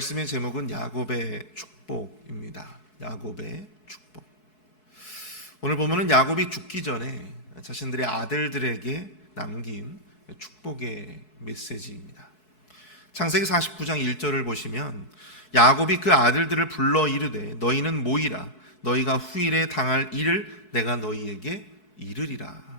말씀의 제목은 야곱의 축복입니다. 야곱의 축복. 오늘 보면은 야곱이 죽기 전에 자신들의 아들들에게 남긴 축복의 메시지입니다. 창세기 49장 1절을 보시면 야곱이 그 아들들을 불러 이르되 너희는 모이라 너희가 후일에 당할 일을 내가 너희에게 이르리라.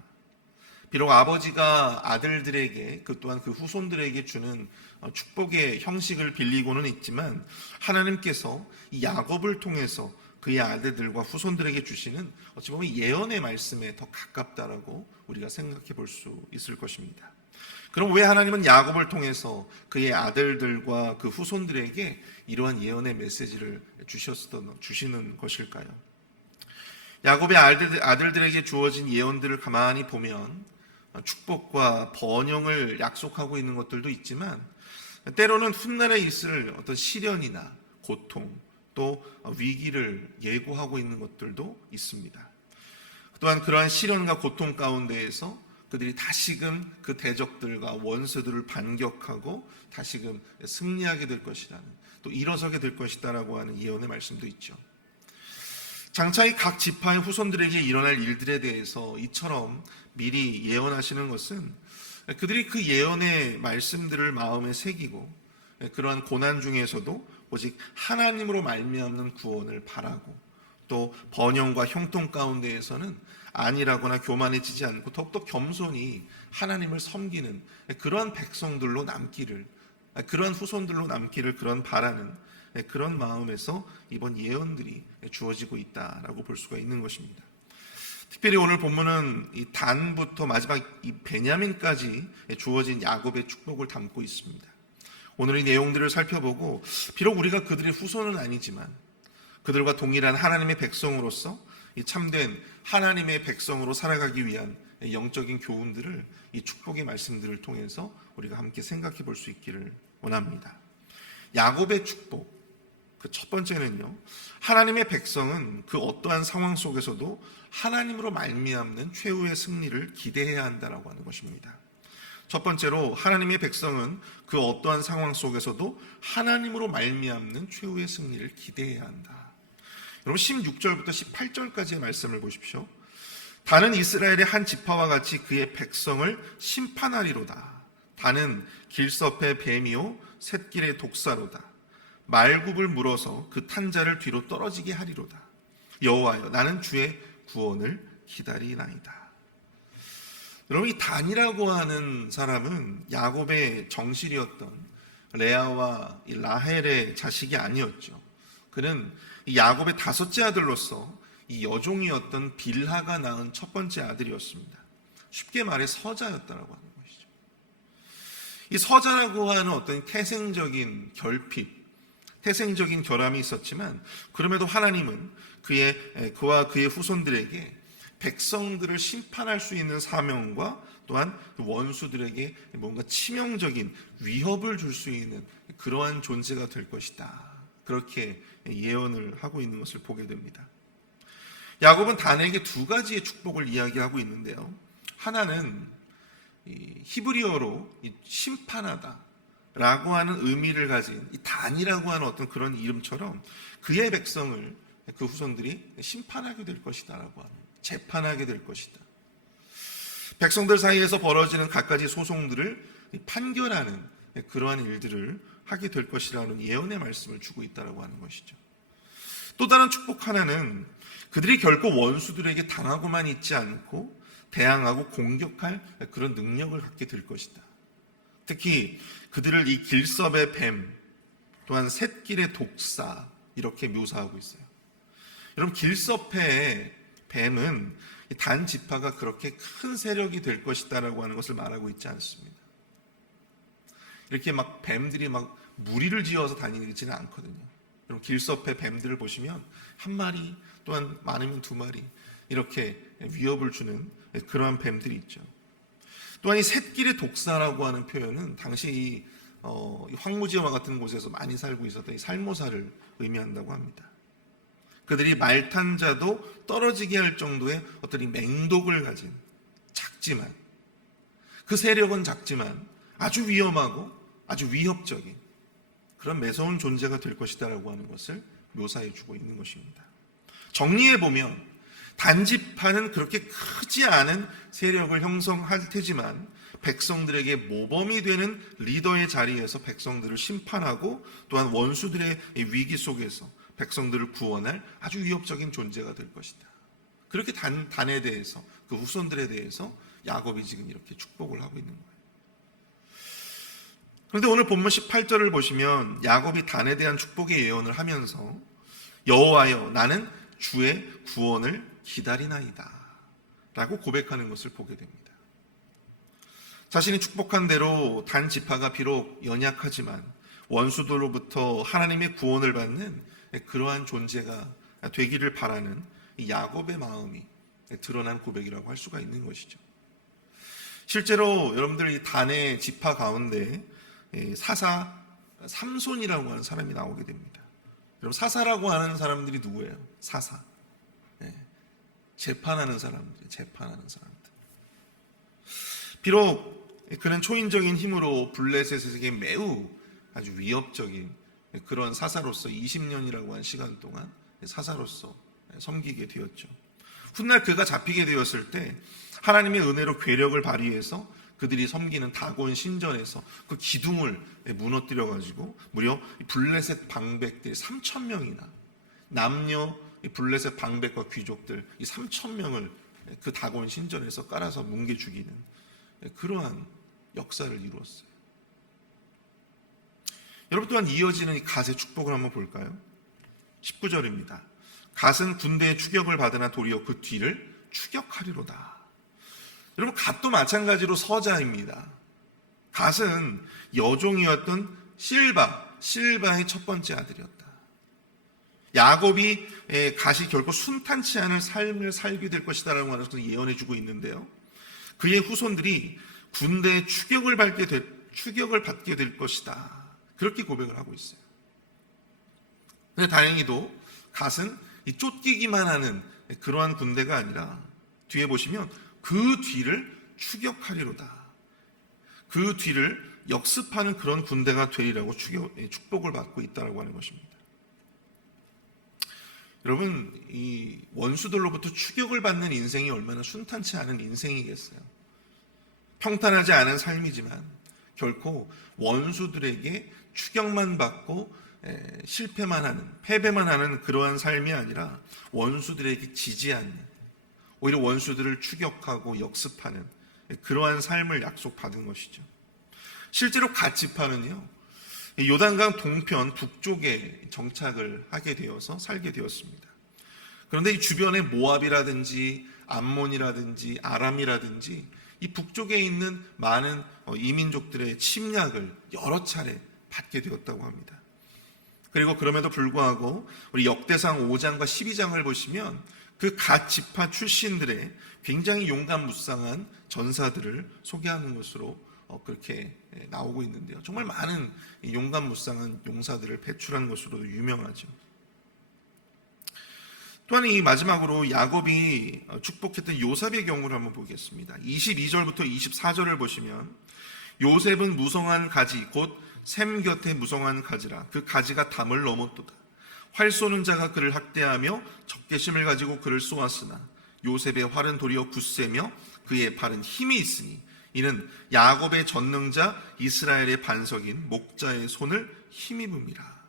비록 아버지가 아들들에게 또한 그 후손들에게 주는 축복의 형식을 빌리고는 있지만 하나님께서 이 야곱을 통해서 그의 아들들과 후손들에게 주시는 어찌 보면 예언의 말씀에 더 가깝다라고 우리가 생각해 볼 수 있을 것입니다. 그럼 왜 하나님은 야곱을 통해서 그의 아들들과 그 후손들에게 이러한 예언의 메시지를 주시는 것일까요? 야곱의 아들들에게 주어진 예언들을 가만히 보면 축복과 번영을 약속하고 있는 것들도 있지만 때로는 훗날에 있을 어떤 시련이나 고통 또 위기를 예고하고 있는 것들도 있습니다. 또한 그러한 시련과 고통 가운데에서 그들이 다시금 그 대적들과 원수들을 반격하고 다시금 승리하게 될 것이라는, 또 일어서게 될 것이다라고 하는 예언의 말씀도 있죠. 장차 이 각 지파의 후손들에게 일어날 일들에 대해서 이처럼 미리 예언하시는 것은 그들이 그 예언의 말씀들을 마음에 새기고 그러한 고난 중에서도 오직 하나님으로 말미암는 구원을 바라고 또 번영과 형통 가운데에서는 안일하거나 교만해지지 않고 더욱더 겸손히 하나님을 섬기는 그러한 백성들로 남기를, 그러한 후손들로 남기를 그런 바라는 그런 마음에서 이번 예언들이 주어지고 있다라고 볼 수가 있는 것입니다. 특별히 오늘 본문은 이 단부터 마지막 이 베냐민까지 주어진 야곱의 축복을 담고 있습니다. 오늘 이 내용들을 살펴보고 비록 우리가 그들의 후손은 아니지만 그들과 동일한 하나님의 백성으로서 이 참된 하나님의 백성으로 살아가기 위한 영적인 교훈들을 이 축복의 말씀들을 통해서 우리가 함께 생각해 볼 수 있기를 원합니다. 야곱의 축복, 그 첫 번째는요, 하나님의 백성은 그 어떠한 상황 속에서도 하나님으로 말미암는 최후의 승리를 기대해야 한다라고 하는 것입니다. 첫 번째로 하나님의 백성은 그 어떠한 상황 속에서도 하나님으로 말미암는 최후의 승리를 기대해야 한다. 여러분 16절부터 18절까지의 말씀을 보십시오. 다는 이스라엘의 한 지파와 같이 그의 백성을 심판하리로다. 다는 길섭의 뱀이요 샛길의 독사로다. 말굽을 물어서 그 탄자를 뒤로 떨어지게 하리로다. 여호와여 나는 주의 구원을 기다리나이다. 여러분 이 단이라고 하는 사람은 야곱의 정실이었던 레아와 라헬의 자식이 아니었죠. 그는 야곱의 다섯째 아들로서 이 여종이었던 빌하가 낳은 첫 번째 아들이었습니다. 쉽게 말해 서자였다라고 하는 것이죠. 이 서자라고 하는 어떤 태생적인 결핍, 태생적인 결함이 있었지만 그럼에도 하나님은 그와 그의 후손들에게 백성들을 심판할 수 있는 사명과 또한 원수들에게 뭔가 치명적인 위협을 줄 수 있는 그러한 존재가 될 것이다. 그렇게 예언을 하고 있는 것을 보게 됩니다. 야곱은 단에게 두 가지의 축복을 이야기하고 있는데요. 하나는 히브리어로 심판하다 라고 하는 의미를 가진 이 단이라고 하는 어떤 그런 이름처럼 그의 백성을 그 후손들이 심판하게 될 것이다 라고 하는, 재판하게 될 것이다. 백성들 사이에서 벌어지는 갖가지 소송들을 판결하는 그러한 일들을 하게 될 것이라는 예언의 말씀을 주고 있다고 하는 것이죠. 또 다른 축복 하나는 그들이 결코 원수들에게 당하고만 있지 않고 대항하고 공격할 그런 능력을 갖게 될 것이다. 특히 그들을 이 길섭의 뱀 또한 샛길의 독사 이렇게 묘사하고 있어요. 여러분 길섭의 뱀은 단 지파가 그렇게 큰 세력이 될 것이다라고 하는 것을 말하고 있지 않습니다. 이렇게 막 뱀들이 막 무리를 지어서 다니지는 않거든요. 여러분 길섭의 뱀들을 보시면 한 마리 또한 많으면 두 마리 이렇게 위협을 주는 그러한 뱀들이 있죠. 또한 이 샛길의 독사라고 하는 표현은 당시 이 황무지와 같은 곳에서 많이 살고 있었던 이 살모사를 의미한다고 합니다. 그들이 말탄 자도 떨어지게 할 정도의 어떤 이 맹독을 가진 작지만 그 세력은 작지만 아주 위험하고 아주 위협적인 그런 매서운 존재가 될 것이다라고 하는 것을 묘사해주고 있는 것입니다. 정리해보면 단지파는 그렇게 크지 않은 세력을 형성할 테지만 백성들에게 모범이 되는 리더의 자리에서 백성들을 심판하고 또한 원수들의 위기 속에서 백성들을 구원할 아주 위협적인 존재가 될 것이다. 그렇게 단에 대해서, 그 후손들에 대해서 야곱이 지금 이렇게 축복을 하고 있는 거예요. 그런데 오늘 본문 18절을 보시면 야곱이 단에 대한 축복의 예언을 하면서 여호와여 나는 주의 구원을 기다리나이다 라고 고백하는 것을 보게 됩니다. 자신이 축복한 대로 단 지파가 비록 연약하지만 원수들로부터 하나님의 구원을 받는 그러한 존재가 되기를 바라는 이 야곱의 마음이 드러난 고백이라고 할 수가 있는 것이죠. 실제로 여러분들 이 단의 지파 가운데 사사 삼손이라고 하는 사람이 나오게 됩니다. 여러분 사사라고 하는 사람들이 누구예요? 사사. 재판하는 사람들, 재판하는 사람들. 비록 그는 초인적인 힘으로 블레셋에게 매우 아주 위협적인 그런 사사로서 20년이라고 한 시간 동안 사사로서 섬기게 되었죠. 훗날 그가 잡히게 되었을 때 하나님의 은혜로 괴력을 발휘해서 그들이 섬기는 다곤 신전에서 그 기둥을 무너뜨려 가지고 무려 블레셋 방백들이 3,000명이나 남녀 블레셋 방백과 귀족들 이 3,000명을 그 다곤 신전에서 깔아서 뭉개 죽이는 그러한 역사를 이루었어요. 여러분 또한 이어지는 이 갓의 축복을 한번 볼까요? 19절입니다. 갓은 군대의 추격을 받으나 도리어 그 뒤를 추격하리로다. 여러분 갓도 마찬가지로 서자입니다. 갓은 여종이었던 실바의 첫 번째 아들이었다. 야곱이 갓이 결코 순탄치 않은 삶을 살게 될 것이다라고 하는 것을 예언해주고 있는데요. 그의 후손들이 군대의 추격을 받게 될 것이다. 그렇게 고백을 하고 있어요. 근데 다행히도 갓은 이 쫓기기만 하는 그러한 군대가 아니라 뒤에 보시면 그 뒤를 추격하리로다. 그 뒤를 역습하는 그런 군대가 되리라고 축복을 받고 있다라고 하는 것입니다. 여러분, 이 원수들로부터 추격을 받는 인생이 얼마나 순탄치 않은 인생이겠어요. 평탄하지 않은 삶이지만 결코 원수들에게 추격만 받고 실패만 하는, 패배만 하는 그러한 삶이 아니라 원수들에게 지지 않는, 오히려 원수들을 추격하고 역습하는 그러한 삶을 약속받은 것이죠. 실제로 갓 지파는요, 요단강 동편 북쪽에 정착을 하게 되어서 살게 되었습니다. 그런데 이 주변에 모압이라든지 암몬이라든지 아람이라든지 이 북쪽에 있는 많은 이민족들의 침략을 여러 차례 받게 되었다고 합니다. 그리고 그럼에도 불구하고 우리 역대상 5장과 12장을 보시면 그 갓 지파 출신들의 굉장히 용감무쌍한 전사들을 소개하는 것으로 그렇게 나오고 있는데요. 정말 많은 용감무쌍한 용사들을 배출한 것으로 유명하죠. 또한 이 마지막으로 야곱이 축복했던 요셉의 경우를 한번 보겠습니다. 22절부터 24절을 보시면 요셉은 무성한 가지 곧 샘 곁에 무성한 가지라 그 가지가 담을 넘었도다. 활 쏘는 자가 그를 학대하며 적개심을 가지고 그를 쏘았으나 요셉의 활은 도리어 굳세며 그의 발은 힘이 있으니 이는 야곱의 전능자 이스라엘의 반석인 목자의 손을 힘입음이라.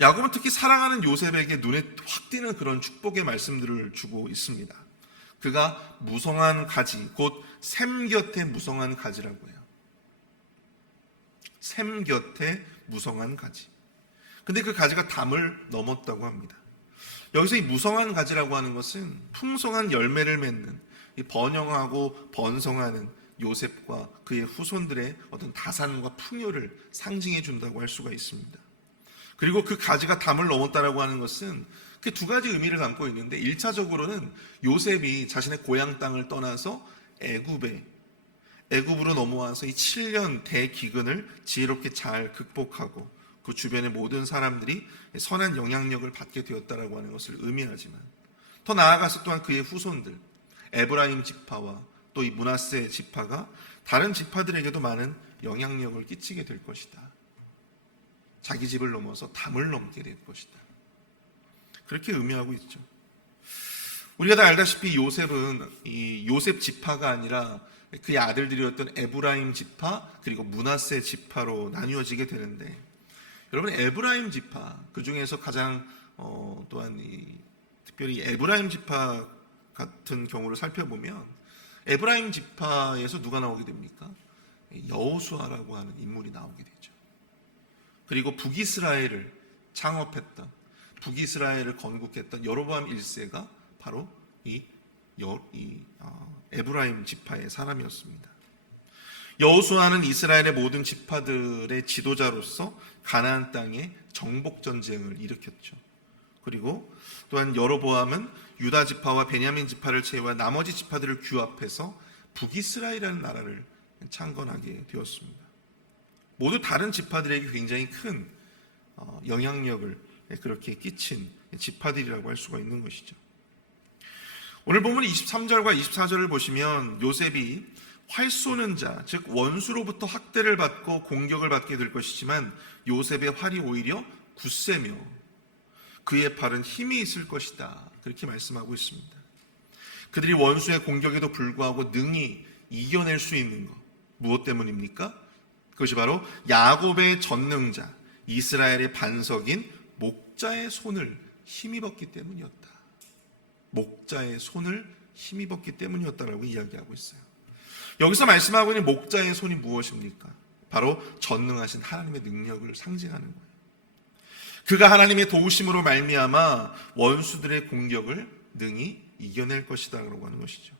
야곱은 특히 사랑하는 요셉에게 눈에 확 띄는 그런 축복의 말씀들을 주고 있습니다. 그가 무성한 가지, 곧 샘 곁에 무성한 가지라고 해요. 샘 곁에 무성한 가지. 근데 그 가지가 담을 넘었다고 합니다. 여기서 이 무성한 가지라고 하는 것은 풍성한 열매를 맺는 이 번영하고 번성하는 요셉과 그의 후손들의 어떤 다산과 풍요를 상징해 준다고 할 수가 있습니다. 그리고 그 가지가 담을 넘었다라고 하는 것은 그 두 가지 의미를 담고 있는데 1차적으로는 요셉이 자신의 고향 땅을 떠나서 애굽으로 넘어와서 이 7년 대기근을 지혜롭게 잘 극복하고 그 주변의 모든 사람들이 선한 영향력을 받게 되었다라고 하는 것을 의미하지만 더 나아가서 또한 그의 후손들 에브라임 지파와 또 이 므낫세 지파가 다른 지파들에게도 많은 영향력을 끼치게 될 것이다. 자기 집을 넘어서 담을 넘게 될 것이다. 그렇게 의미하고 있죠. 우리가 다 알다시피 요셉은 이 요셉 지파가 아니라 그의 아들들이었던 에브라임 지파 그리고 므낫세 지파로 나뉘어지게 되는데, 여러분 에브라임 지파 그 중에서 가장 또한 특별히 에브라임 지파 같은 경우를 살펴보면 에브라임 지파에서 누가 나오게 됩니까? 여호수아라고 하는 인물이 나오게 되죠. 그리고 북이스라엘을 창업했던, 북이스라엘을 건국했던 여로보암 1세가 바로 에브라임 지파의 사람이었습니다. 여호수아는 이스라엘의 모든 지파들의 지도자로서 가나안 땅에 정복 전쟁을 일으켰죠. 그리고 또한 여로보암은 유다 지파와 베냐민 지파를 제외한 나머지 지파들을 규합해서 북이스라엘이라는 나라를 창건하게 되었습니다. 모두 다른 지파들에게 굉장히 큰 영향력을 그렇게 끼친 지파들이라고 할 수가 있는 것이죠. 오늘 보면 23절과 24절을 보시면 요셉이 활 쏘는 자, 즉 원수로부터 학대를 받고 공격을 받게 될 것이지만 요셉의 활이 오히려 굳세며 그의 팔은 힘이 있을 것이다, 그렇게 말씀하고 있습니다. 그들이 원수의 공격에도 불구하고 능히 이겨낼 수 있는 것, 무엇 때문입니까? 그것이 바로 야곱의 전능자, 이스라엘의 반석인 목자의 손을 힘입었기 때문이었다. 목자의 손을 힘입었기 때문이었다라고 이야기하고 있어요. 여기서 말씀하고 있는 목자의 손이 무엇입니까? 바로 전능하신 하나님의 능력을 상징하는 거예요. 그가 하나님의 도우심으로 말미암아 원수들의 공격을 능히 이겨낼 것이다라고 하는 것이죠.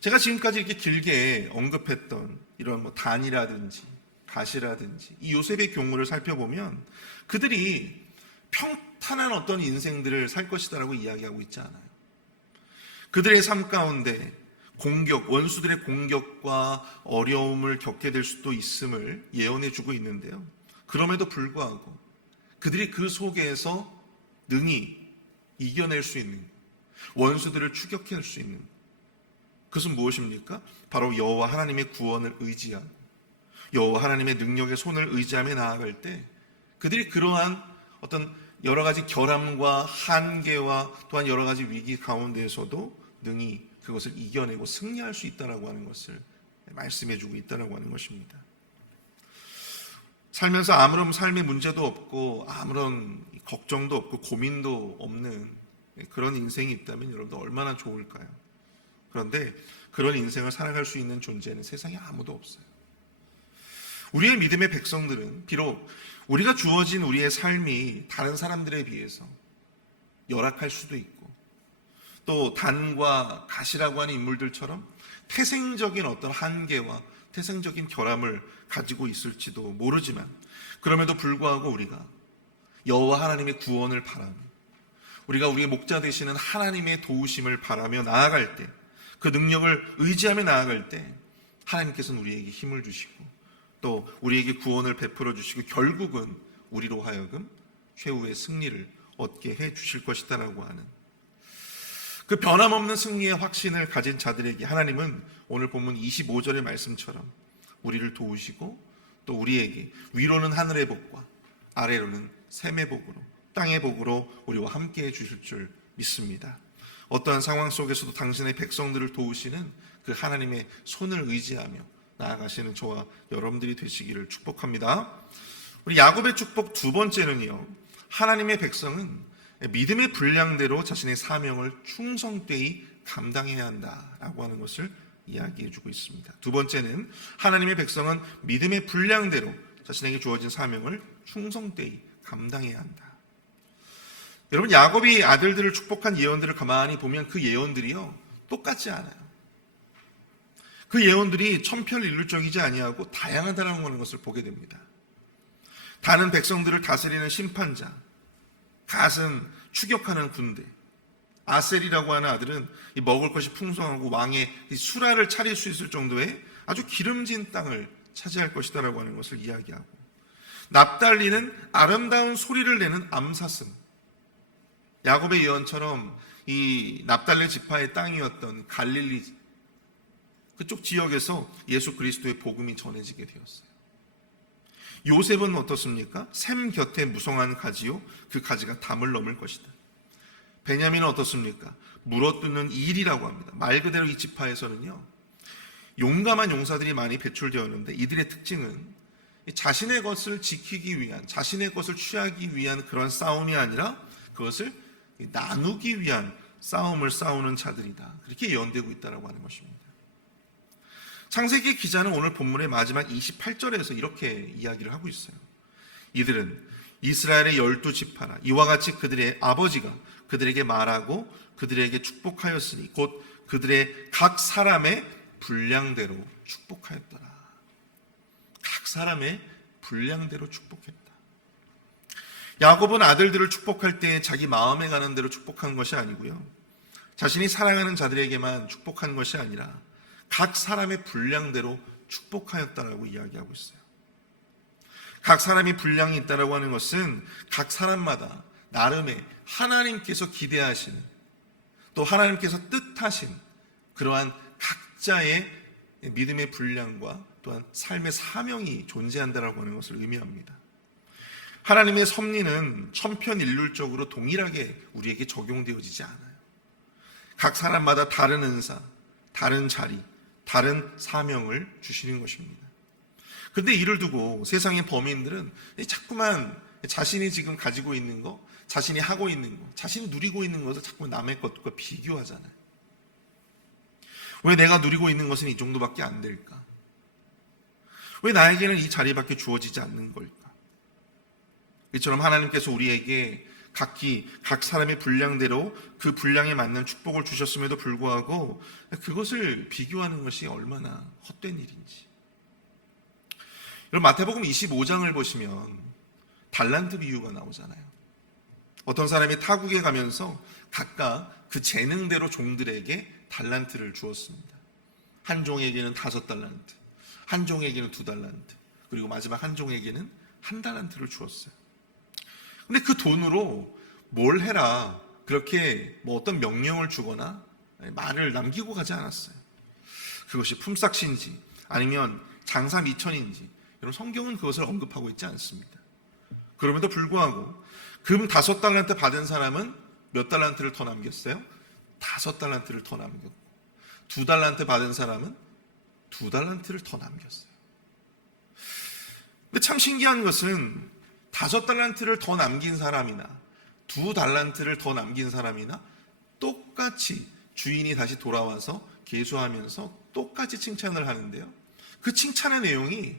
제가 지금까지 이렇게 길게 언급했던 이런 단이라든지 갓이라든지 이 요셉의 경우를 살펴보면 그들이 평탄한 어떤 인생들을 살 것이다라고 이야기하고 있지 않아요. 그들의 삶 가운데 공격, 원수들의 공격과 어려움을 겪게 될 수도 있음을 예언해 주고 있는데요. 그럼에도 불구하고 그들이 그 속에서 능히 이겨낼 수 있는, 원수들을 추격할 수 있는 그것은 무엇입니까? 바로 여호와 하나님의 구원을 의지하고 여호와 하나님의 능력의 손을 의지하며 나아갈 때 그들이 그러한 어떤 여러 가지 결함과 한계와 또한 여러 가지 위기 가운데에서도 능히 그것을 이겨내고 승리할 수 있다라고 하는 것을 말씀해 주고 있다라고 하는 것입니다. 살면서 아무런 삶의 문제도 없고 아무런 걱정도 없고 고민도 없는 그런 인생이 있다면 여러분들 얼마나 좋을까요? 그런데 그런 인생을 살아갈 수 있는 존재는 세상에 아무도 없어요. 우리의 믿음의 백성들은 비록 우리가 주어진 우리의 삶이 다른 사람들에 비해서 열악할 수도 있고 또 단과 갓이라고 하는 인물들처럼 태생적인 어떤 한계와 태생적인 결함을 가지고 있을지도 모르지만 그럼에도 불구하고 우리가 여호와 하나님의 구원을 바라며 우리가 우리의 목자 되시는 하나님의 도우심을 바라며 나아갈 때 그 능력을 의지하며 나아갈 때 하나님께서는 우리에게 힘을 주시고 또 우리에게 구원을 베풀어 주시고 결국은 우리로 하여금 최후의 승리를 얻게 해 주실 것이다라고 하는 그 변함없는 승리의 확신을 가진 자들에게 하나님은 오늘 본문 25절의 말씀처럼 우리를 도우시고 또 우리에게 위로는 하늘의 복과 아래로는 샘의 복으로 땅의 복으로 우리와 함께 해 주실 줄 믿습니다. 어떠한 상황 속에서도 당신의 백성들을 도우시는 그 하나님의 손을 의지하며 나아가시는 저와 여러분들이 되시기를 축복합니다. 우리 야곱의 축복 두 번째는요, 하나님의 백성은 믿음의 분량대로 자신의 사명을 충성되이 감당해야 한다라고 하는 것을 이야기해 주고 있습니다. 두 번째는 하나님의 백성은 믿음의 분량대로 자신에게 주어진 사명을 충성되이 감당해야 한다. 여러분, 야곱이 아들들을 축복한 예언들을 가만히 보면 그 예언들이요 똑같지 않아요. 그 예언들이 천편일률적이지 아니하고 다양하다는 것을 보게 됩니다. 다는 백성들을 다스리는 심판자, 갓은 추격하는 군대, 아셀이라고 하는 아들은 먹을 것이 풍성하고 왕의 수라를 차릴 수 있을 정도의 아주 기름진 땅을 차지할 것이다라고 하는 것을 이야기하고, 납달리는 아름다운 소리를 내는 암사슴, 야곱의 예언처럼 이 납달리 지파의 땅이었던 갈릴리 그쪽 지역에서 예수 그리스도의 복음이 전해지게 되었어요. 요셉은 어떻습니까? 샘 곁에 무성한 가지요 그 가지가 담을 넘을 것이다. 베냐민은 어떻습니까? 물어뜯는 일이라고 합니다. 말 그대로 이 지파에서는요, 용감한 용사들이 많이 배출되었는데 이들의 특징은 자신의 것을 지키기 위한, 자신의 것을 취하기 위한 그런 싸움이 아니라 그것을 나누기 위한 싸움을 싸우는 자들이다. 그렇게 예언되고 있다고 하는 것입니다. 창세기 기자는 오늘 본문의 마지막 28절에서 이렇게 이야기를 하고 있어요. 이들은 이스라엘의 12지파라 이와 같이 그들의 아버지가 그들에게 말하고 그들에게 축복하였으니 곧 그들의 각 사람의 분량대로 축복하였더라. 각 사람의 분량대로 축복했다. 야곱은 아들들을 축복할 때 자기 마음에 가는 대로 축복한 것이 아니고요, 자신이 사랑하는 자들에게만 축복한 것이 아니라 각 사람의 분량대로 축복하였다라고 이야기하고 있어요. 각 사람이 분량이 있다라고 하는 것은 각 사람마다 나름의 하나님께서 기대하시는, 또 하나님께서 뜻하신 그러한 각자의 믿음의 분량과 또한 삶의 사명이 존재한다라고 하는 것을 의미합니다. 하나님의 섭리는 천편일률적으로 동일하게 우리에게 적용되어지지 않아요. 각 사람마다 다른 은사, 다른 자리, 다른 사명을 주시는 것입니다. 그런데 이를 두고 세상의 범인들은 자꾸만 자신이 지금 가지고 있는 거, 자신이 하고 있는 거, 자신이 누리고 있는 것을 자꾸 남의 것과 비교하잖아요. 왜 내가 누리고 있는 것은 이 정도밖에 안 될까? 왜 나에게는 이 자리밖에 주어지지 않는 걸까? 이처럼 하나님께서 우리에게 각기 각 사람의 분량대로 그 분량에 맞는 축복을 주셨음에도 불구하고 그것을 비교하는 것이 얼마나 헛된 일인지. 여러분, 마태복음 25장을 보시면 달란트 비유가 나오잖아요. 어떤 사람이 타국에 가면서 각각 그 재능대로 종들에게 달란트를 주었습니다. 한 종에게는 5달란트, 한 종에게는 2달란트, 그리고 마지막 한 종에게는 1달란트를 주었어요. 근데 그 돈으로 뭘 해라 그렇게 어떤 명령을 주거나 말을 남기고 가지 않았어요. 그것이 품삯인지 아니면 장사 미천인지 여러분, 성경은 그것을 언급하고 있지 않습니다. 그럼에도 불구하고 금 5달란트 받은 사람은 몇 달란트를 더 남겼어요? 5달란트를 더 남겼고, 2달란트 받은 사람은 2달란트를 더 남겼어요. 근데 참 신기한 것은 5달란트를 더 남긴 사람이나 2달란트를 더 남긴 사람이나 똑같이 주인이 다시 돌아와서 계수하면서 똑같이 칭찬을 하는데요, 그 칭찬의 내용이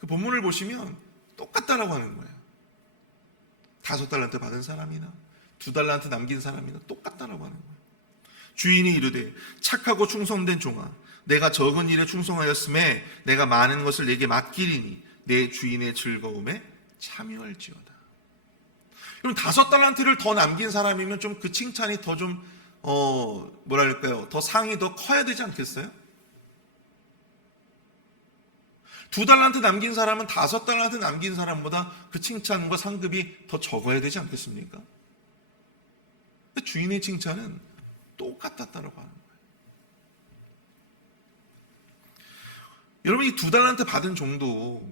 그 본문을 보시면 똑같다라고 하는 거예요. 5달란트 받은 사람이나 2달란트 남긴 사람이나 똑같다라고 하는 거예요. 주인이 이르되 착하고 충성된 종아, 내가 적은 일에 충성하였음에 내가 많은 것을 내게 맡기리니 내 주인의 즐거움에 참여할지어다. 그럼 5달란트를 더 남긴 사람이면 좀 그 칭찬이 더 좀 뭐랄까요, 더 상이 더 커야 되지 않겠어요? 2달란트 남긴 사람은 5달란트 남긴 사람보다 그 칭찬과 상급이 더 적어야 되지 않겠습니까? 근데 주인의 칭찬은 똑같았다라고 하는 거예요. 여러분, 이 2달란트 받은 종도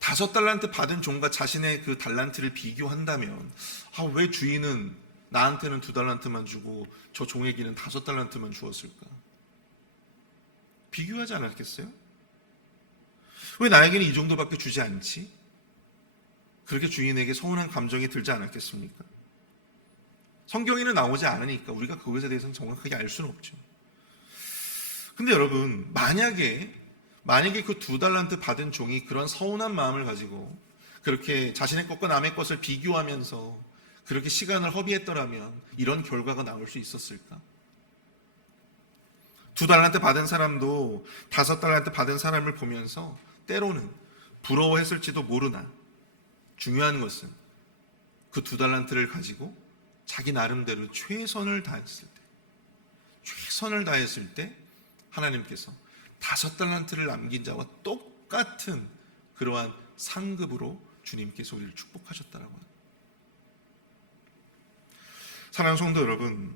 5달란트 받은 종과 자신의 그 달란트를 비교한다면, 왜 주인은 나한테는 2달란트만 주고 저 종에게는 5달란트만 주었을까? 비교하지 않았겠어요? 왜 나에게는 이 정도밖에 주지 않지? 그렇게 주인에게 서운한 감정이 들지 않았겠습니까? 성경에는 나오지 않으니까 우리가 그것에 대해서는 정확하게 알 수는 없죠. 근데 여러분, 만약에 그 2달란트 받은 종이 그런 서운한 마음을 가지고 그렇게 자신의 것과 남의 것을 비교하면서 그렇게 시간을 허비했더라면 이런 결과가 나올 수 있었을까? 2달란트 받은 사람도 5달란트 받은 사람을 보면서 때로는 부러워했을지도 모르나, 중요한 것은 그 2달란트를 가지고 자기 나름대로 최선을 다했을 때 하나님께서 5달란트를 남긴 자와 똑같은 그러한 상급으로 주님께서 우리를 축복하셨다라고 합니다. 사랑하는 성도 여러분,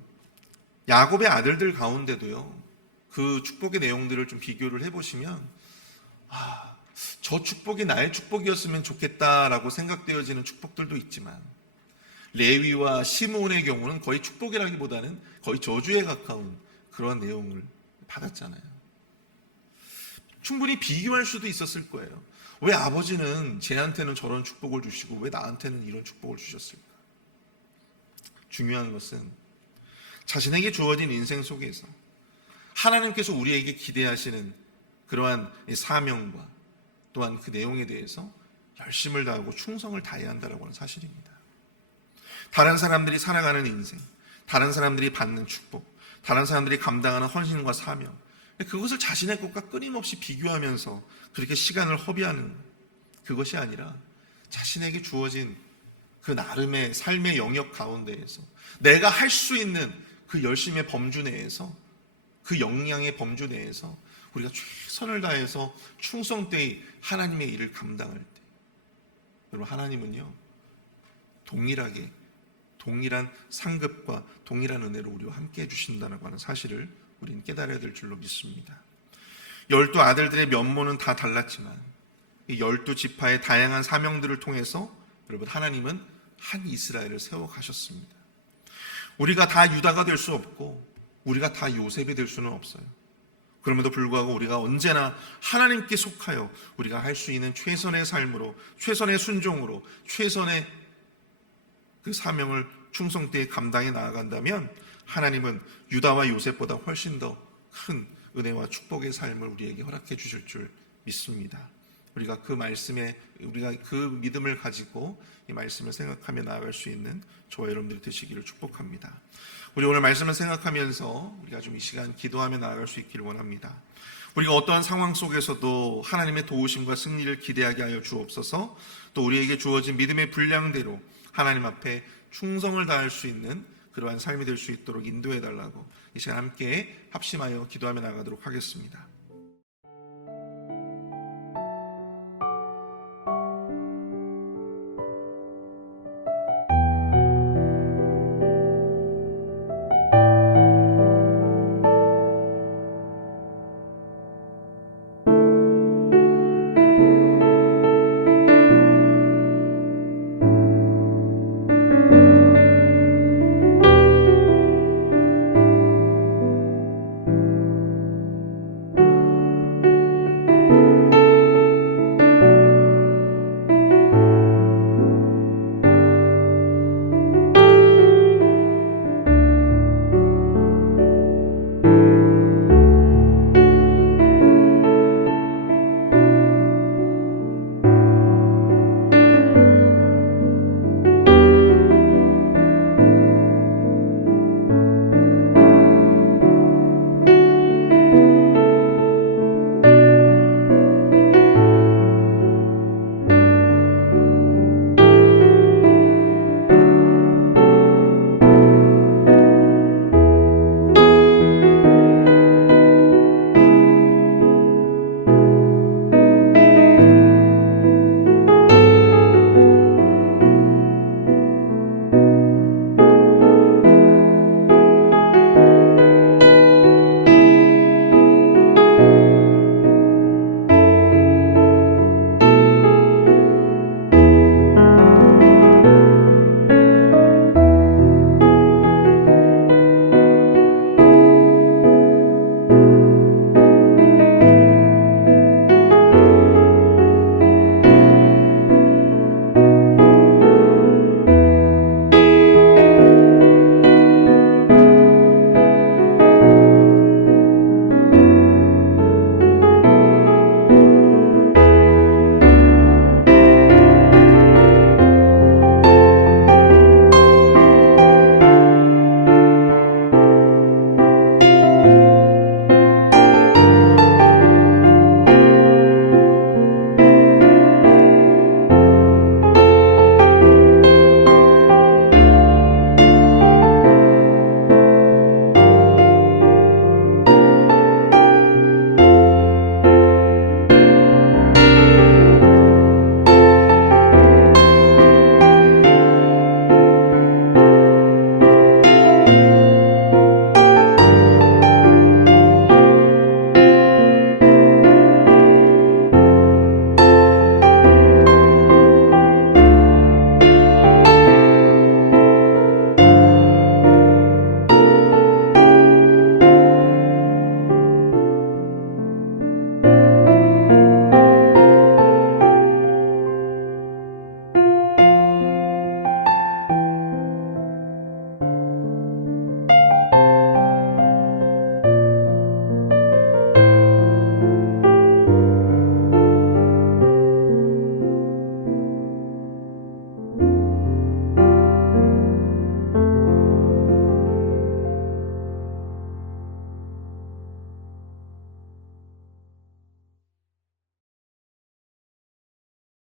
야곱의 아들들 가운데도요, 그 축복의 내용들을 좀 비교를 해보시면 저 축복이 나의 축복이었으면 좋겠다라고 생각되어지는 축복들도 있지만, 레위와 시므온의 경우는 거의 축복이라기보다는 거의 저주에 가까운 그런 내용을 받았잖아요. 충분히 비교할 수도 있었을 거예요. 왜 아버지는 쟤한테는 저런 축복을 주시고 왜 나한테는 이런 축복을 주셨을까? 중요한 것은 자신에게 주어진 인생 속에서 하나님께서 우리에게 기대하시는 그러한 사명과 또한 그 내용에 대해서 열심을 다하고 충성을 다해야 한다는 사실입니다. 다른 사람들이 살아가는 인생, 다른 사람들이 받는 축복, 다른 사람들이 감당하는 헌신과 사명, 그것을 자신의 것과 끊임없이 비교하면서 그렇게 시간을 허비하는, 그것이 아니라 자신에게 주어진 그 나름의 삶의 영역 가운데에서 내가 할 수 있는 그 열심의 범주 내에서, 그 역량의 범주 내에서 우리가 최선을 다해서 충성되이 하나님의 일을 감당할 때, 여러분, 하나님은요 동일한 상급과 동일한 은혜로 우리와 함께 해주신다는 사실을 우리는 깨달아야 될 줄로 믿습니다. 12 아들들의 면모는 다 달랐지만 이 12지파의 다양한 사명들을 통해서 여러분, 하나님은 한 이스라엘을 세워가셨습니다. 우리가 다 유다가 될 수 없고 우리가 다 요셉이 될 수는 없어요. 그럼에도 불구하고 우리가 언제나 하나님께 속하여 우리가 할 수 있는 최선의 삶으로, 최선의 순종으로, 최선의 그 사명을 충성되이 감당해 나아간다면 하나님은 유다와 요셉보다 훨씬 더 큰 은혜와 축복의 삶을 우리에게 허락해 주실 줄 믿습니다. 우리가 그 말씀에, 우리가 그 믿음을 가지고 이 말씀을 생각하며 나아갈 수 있는 저와 여러분들이 되시기를 축복합니다. 우리 오늘 말씀을 생각하면서 우리가 좀 이 시간 기도하며 나아갈 수 있기를 원합니다. 우리가 어떠한 상황 속에서도 하나님의 도우심과 승리를 기대하게 하여 주옵소서. 또 우리에게 주어진 믿음의 분량대로 하나님 앞에 충성을 다할 수 있는 그러한 삶이 될 수 있도록 인도해 달라고 이 시간 함께 합심하여 기도하며 나가도록 하겠습니다.